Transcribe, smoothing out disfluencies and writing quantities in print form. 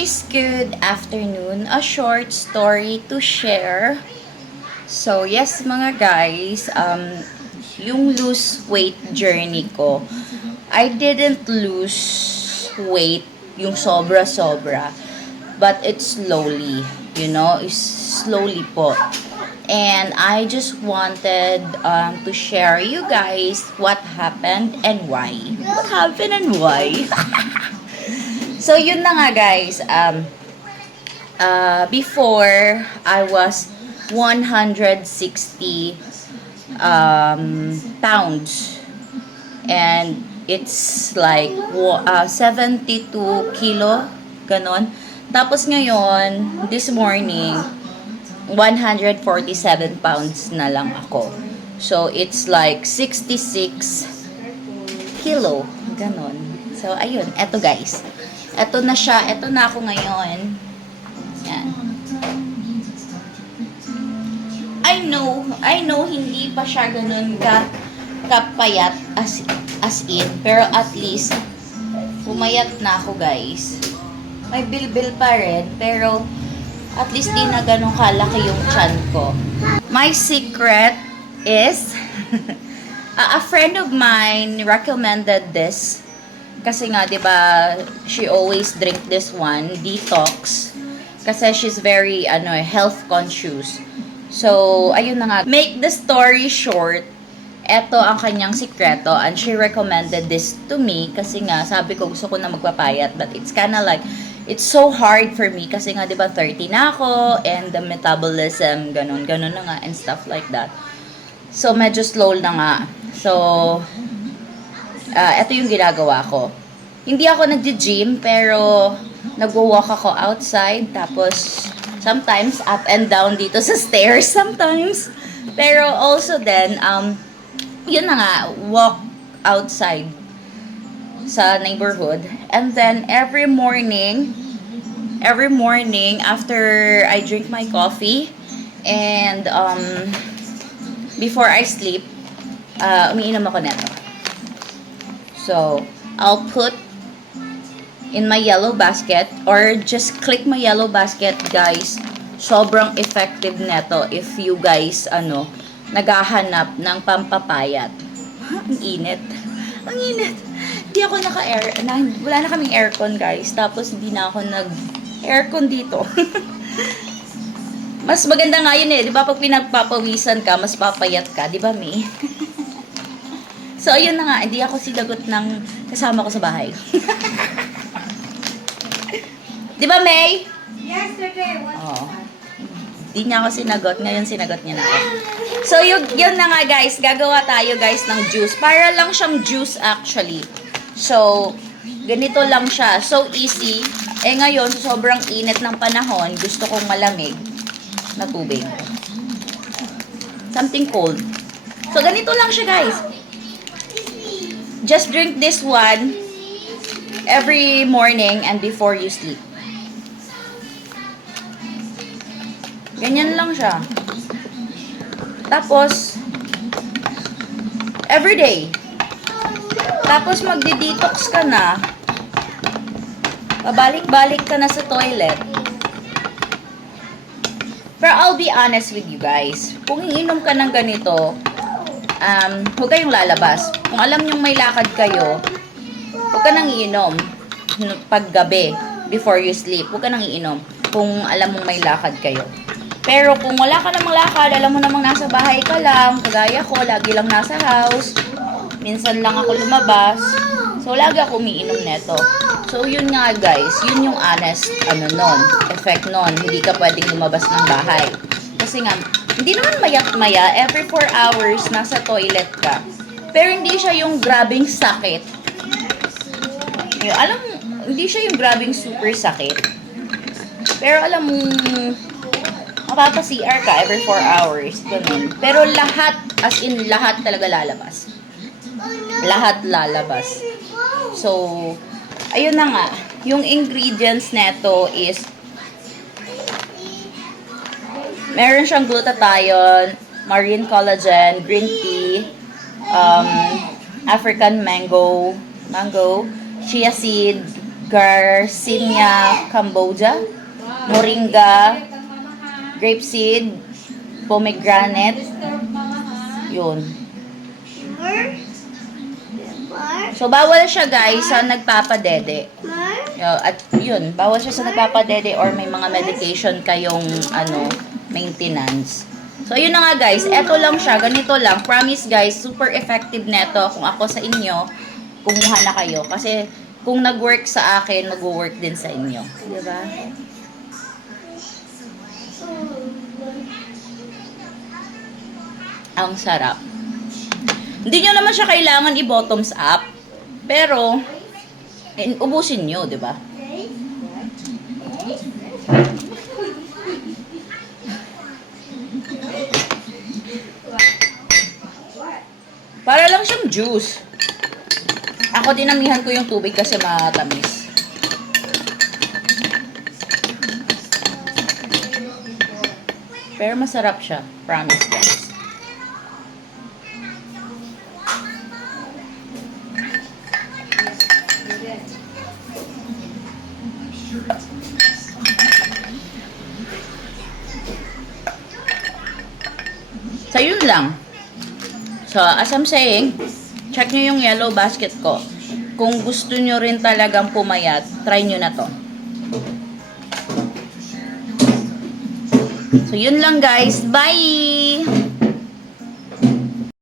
guys, good afternoon. A short story to share. So, yes mga guys, yung lose weight journey ko, I didn't lose weight yung sobra-sobra, but it's slowly, it's slowly po. And I just wanted to share you guys what happened and why. What happened and why? So, yun na nga guys. Before, I was 160 pounds. And it's like 72 kilo. Ganon. Tapos ngayon, this morning, 147 pounds na lang ako. So, it's like 66 kilo. Ganon. So, ayun. Eto guys. Eto na siya. Eto na ako ngayon. Yan. I know, hindi pa siya ganun kapayat as in. Pero at least, pumayat na ako guys. May bilbil pa rin. Pero, at least di na ganun kalaki yung tiyan ko. My secret is, a friend of mine recommended this. Kasi nga, di ba, she always drink this one, detox. Kasi she's very, health conscious. So, ayun na nga. Make the story short, eto ang kanyang sikreto. And she recommended this to me. Kasi nga, sabi ko, gusto ko na magpapayat. But it's kinda like, it's so hard for me. Kasi nga, di ba, 30 na ako. And the metabolism, ganun na nga. And stuff like that. So, medyo slow na nga. So, ito yung ginagawa ko. Hindi ako nag-gym, pero nag-walk ako outside. Tapos, sometimes up and down dito sa stairs. Sometimes. Pero also then, yun na nga, walk outside sa neighborhood. And then, every morning, after I drink my coffee, and before I sleep, umiinom ako neto. So, I'll put in my yellow basket or just click my yellow basket, guys. Sobrang effective neto if you guys, naghahanap ng pampapayat. Ang init. Ang init. Hindi ako wala na kaming aircon, guys. Tapos, hindi na ako nag-aircon dito. Mas maganda nga yun eh. Di ba, pag pinagpapawisan ka, mas papayat ka. Di ba, May? So, ayun na nga. Hindi ako sinagot ng kasama ko sa bahay. Di ba, May? Yesterday, Di niya ako sinagot. Ngayon, sinagot niya na ako. So, yun na nga, guys. Gagawa tayo, guys, ng juice. Para lang siyang juice, actually. So, ganito lang siya. So, easy. Ngayon, sa sobrang init ng panahon, gusto kong malamig na tubig. Something cold. So, ganito lang siya, guys. Just drink this one every morning and before you sleep. Ganyan lang siya. Tapos, everyday. Tapos, magdi-detox ka na. Babalik-balik ka na sa toilet. Pero I'll be honest with you guys. Kung iinom ka ng ganito, huwag kayong lalabas. Kung alam nyo may lakad kayo, huwag ka nang iinom paggabi before you sleep. Huwag ka nang iinom kung alam mong may lakad kayo. Pero kung wala ka namang lakad, alam mo namang nasa bahay ka lang, kagaya ko, lagi lang nasa house, minsan lang ako lumabas, so lagi ako umiinom neto. So yun nga guys, yun yung honest, effect nun. Hindi ka pwedeng lumabas ng bahay. Kasi nga, hindi naman mayat-maya, every 4 hours nasa toilet ka. Pero hindi siya yung grabing sakit. Hindi siya yung grabing super sakit. Pero alam mo, mapapa-CR ka every 4 hours. Ganun. Pero lahat, as in lahat talaga lalabas. Lahat lalabas. So, ayun na nga. Yung ingredients neto is meron siyang glutathione, marine collagen, green tea, African mango, chia seed, Garcinia Cambodia, Moringa, grapeseed, pomegranate, yun. So, bawal siya guys sa nagpapadede. At yun, bawal siya sa nagpapadede or may mga medication kayong maintenance. So, ayun na nga guys, eto lang siya, ganito lang. Promise guys, super effective neto. Kung ako sa inyo, kumuha na kayo. Kasi, kung nag-work sa akin, mag-work din sa inyo. Diba? Ang sarap. Hindi nyo naman siya kailangan i-bottoms up. Pero, ubusin nyo, di ba? Para lang siyang juice. Ako dinamihan ko yung tubig kasi matamis. Pero masarap siya. Promise guys. So, yun lang. So, as I'm saying, check nyo yung yellow basket ko. Kung gusto nyo rin talagang pumayat, try nyo na to. So, yun lang guys. Bye!